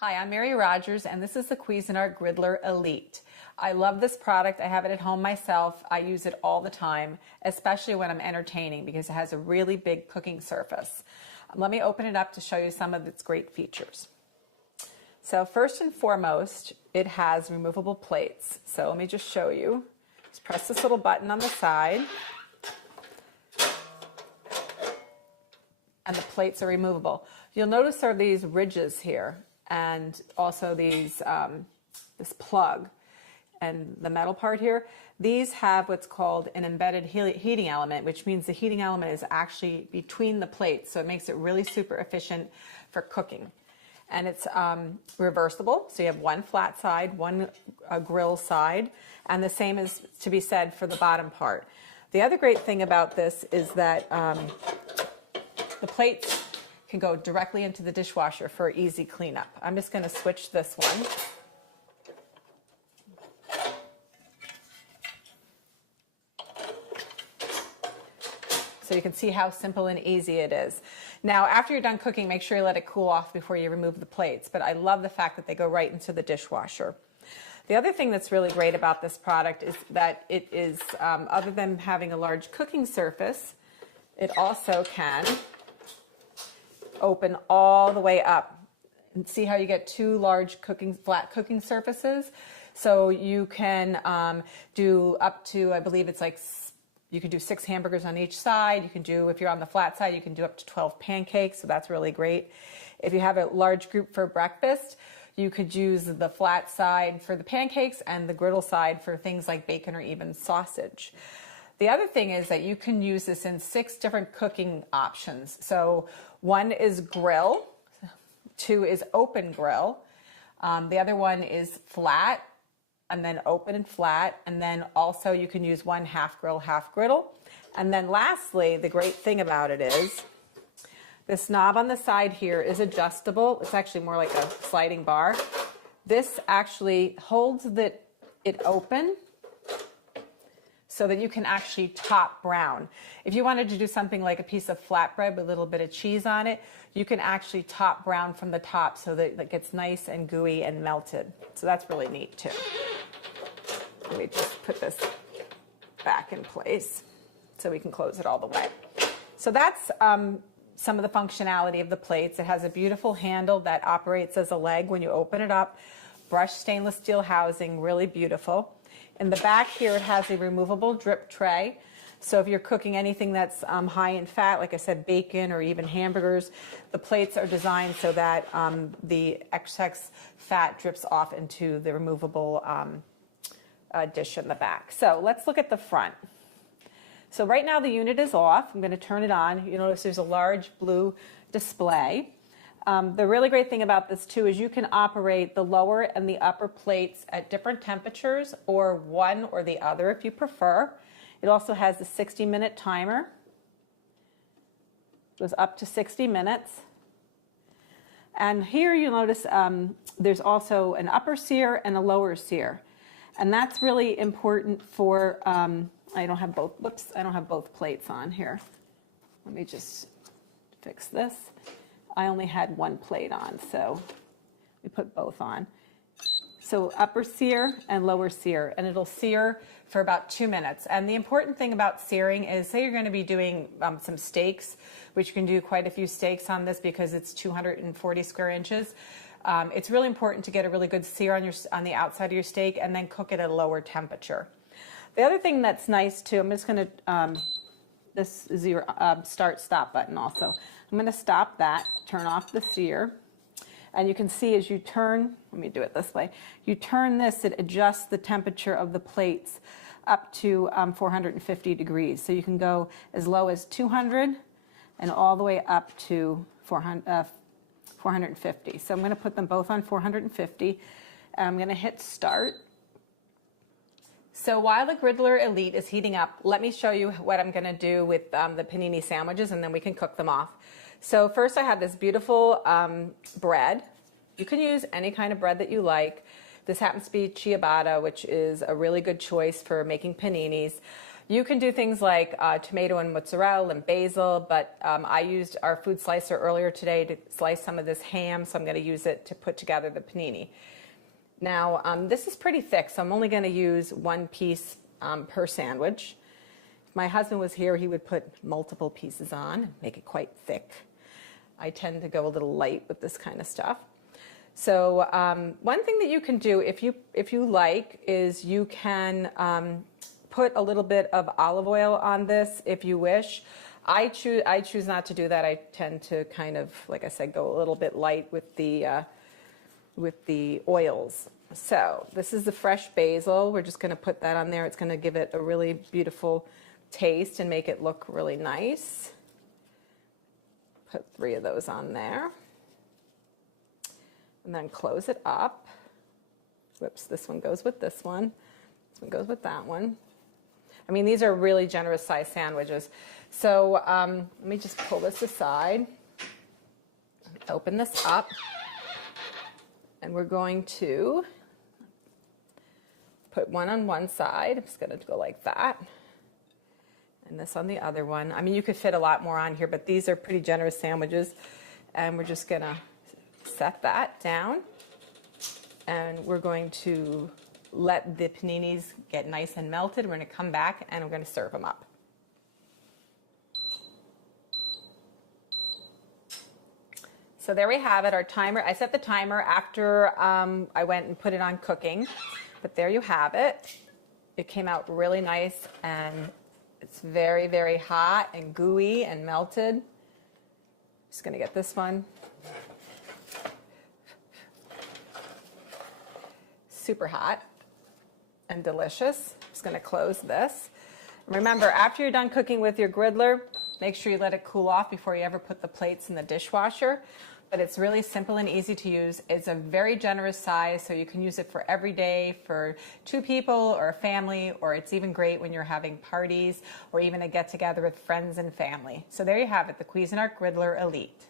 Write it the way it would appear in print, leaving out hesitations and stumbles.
Hi, I'm Mary Rogers, and this is the Cuisinart Griddler Elite. I love this product. I have it at home myself. I use it all the time, especially when I'm entertaining because it has a really big cooking surface. Let me open it up to show you some of its great features. So first and foremost, it has removable plates. So let me just show you. Just press this little button on the side, and the plates are removable. You'll notice there are these ridges here, and also these this plug and the metal part here. These have what's called an embedded heating element, which means the heating element is actually between the plates, so it makes it really super efficient for cooking. And it's reversible, so you have one flat side, one grill side, and the same is to be said for the bottom part. The other great thing about this is that the plates can go directly into the dishwasher for easy cleanup. I'm just going to switch this one. So you can see how simple and easy it is. Now, after you're done cooking, make sure you let it cool off before you remove the plates. But I love the fact that they go right into the dishwasher. The other thing that's really great about this product is that it is, other than having a large cooking surface, it also can open all the way up. And see how you get two large flat cooking surfaces? So you can do up to, I believe it's like, you can do 6 hamburgers on each side. You can do, if you're on the flat side, you can do up to 12 pancakes, so that's really great. If you have a large group for breakfast, you could use the flat side for the pancakes and the griddle side for things like bacon or even sausage. The other thing is that you can use this in 6 different cooking options. So 1 is grill, 2 is open grill, the other one is flat, and then open and flat, and then also you can use 1 half grill, half griddle. And then lastly, the great thing about it is this knob on the side here is adjustable. It's actually more like a sliding bar. This actually holds it open so that you can actually top brown. If you wanted to do something like a piece of flatbread with a little bit of cheese on it, you can actually top brown from the top so that it gets nice and gooey and melted. So that's really neat too. Let me just put this back in place so we can close it all the way. So that's some of the functionality of the plates. It has a beautiful handle that operates as a leg when you open it up. Brushed stainless steel housing, really beautiful. In the back here, it has a removable drip tray. So if you're cooking anything that's high in fat, like I said, bacon or even hamburgers, the plates are designed so that the excess fat drips off into the removable dish in the back. So let's look at the front. So right now the unit is off. I'm going to turn it on. You notice there's a large blue display. The really great thing about this too is you can operate the lower and the upper plates at different temperatures, or one or the other if you prefer. It also has a 60-minute timer. It goes up to 60 minutes. And here you'll notice there's also an upper sear and a lower sear. And that's really important for, I don't have both plates on here. Let me just fix this. I only had 1 plate on, so we put both on. So upper sear and lower sear, and it'll sear for about 2 minutes. And the important thing about searing is, say you're going to be doing some steaks, which you can do quite a few steaks on this because it's 240 square inches. It's really important to get a really good sear on the outside of your steak and then cook it at a lower temperature. The other thing that's nice too, I'm just going to, this is your start-stop button also. I'm going to stop that, turn off the sear, and you can see as you turn, let me do it this way, you turn this, it adjusts the temperature of the plates up to 450 degrees. So you can go as low as 200 and all the way up to 450. So I'm going to put them both on 450. I'm going to hit start. So while the Griddler Elite is heating up, let me show you what I'm going to do with the panini sandwiches, and then we can cook them off. So first I have this beautiful bread. You can use any kind of bread that you like. This happens to be ciabatta, which is a really good choice for making paninis. You can do things like tomato and mozzarella and basil, but I used our food slicer earlier today to slice some of this ham, so I'm going to use it to put together the panini. Now, this is pretty thick, so I'm only going to use one piece per sandwich. If my husband was here, he would put multiple pieces on and make it quite thick. I tend to go a little light with this kind of stuff. So one thing that you can do if you like is you can put a little bit of olive oil on this if you wish. I choose not to do that. I tend to kind of, like I said, go a little bit light with the oils. So this is the fresh basil. We're just going to put that on there. It's going to give it a really beautiful taste and make it look really nice. Put 3 of those on there. And then close it up. Whoops, this one goes with this one. This one goes with that one. I mean, these are really generous size sandwiches. So let me just pull this aside. Open this up. And we're going to put one on one side. I'm just going to go like that. And this on the other one. I mean, you could fit a lot more on here, but these are pretty generous sandwiches. And we're just going to set that down. And we're going to let the paninis get nice and melted. We're going to come back and we're going to serve them up. So there we have it, our timer. I set the timer after I went and put it on cooking, but there you have it. It came out really nice and it's very, very hot and gooey and melted. Just gonna get this one. Super hot and delicious. Just gonna close this. Remember, after you're done cooking with your griddler, make sure you let it cool off before you ever put the plates in the dishwasher. But it's really simple and easy to use. It's a very generous size, so you can use it for every day for 2 people or a family, or it's even great when you're having parties or even a get-together with friends and family. So there you have it, the Cuisinart Griddler Elite.